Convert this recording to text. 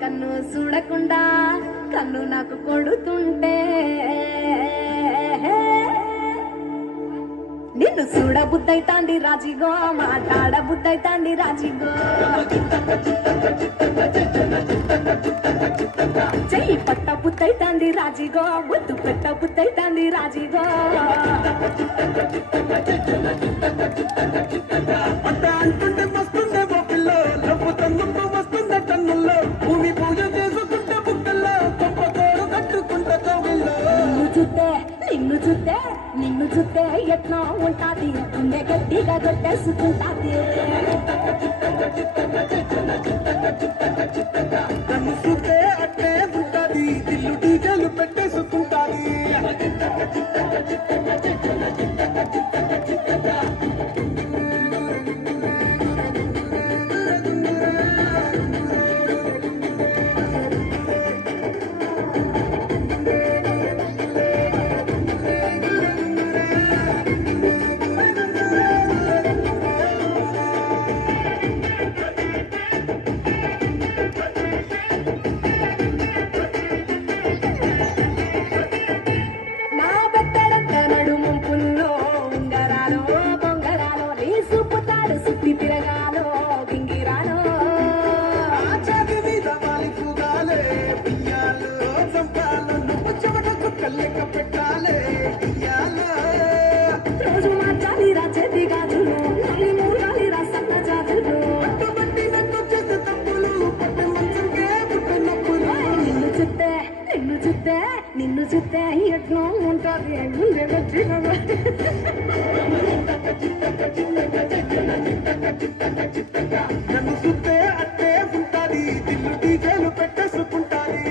కన్ను చూడకుండా కన్ను నాకు కొడుతుంటే నిన్ను చూడ బుద్ధైతాంది రాజిగో మాట్లాడ బుద్ధైతాంది రాజిగో చెయ్యి పట్ట బుద్ధైతాంది రాజిగో ముద్దు పెట్ట బుద్ధైతాంది రాజిగో అంటుంటే వస్తుందే బొక్కల్లో లబ్బు తన్నుంటూ వస్తుందే టన్నుల్లో భూమి పూజ చేసుకుంటే బుక్కల్లో తప్పకోరు కట్టుకుంటే కోవిల్లో నిన్ను చూస్తే ఎట్లా ఉంటాది గుండె గట్టిగా కొట్టేసుకుంటాది నన్ను చూస్తే అట్టే ఉంటాది దిల్లు డీజేలు పెట్టేసుకుంటాది నిన్ను చూస్తే ఎట్లా ఉంటుంది గుండె గట్టిగా నన్ను చూస్తే అట్టే ఉంటాది దిల్లు డీజేలు పెట్టేసుకుంటాది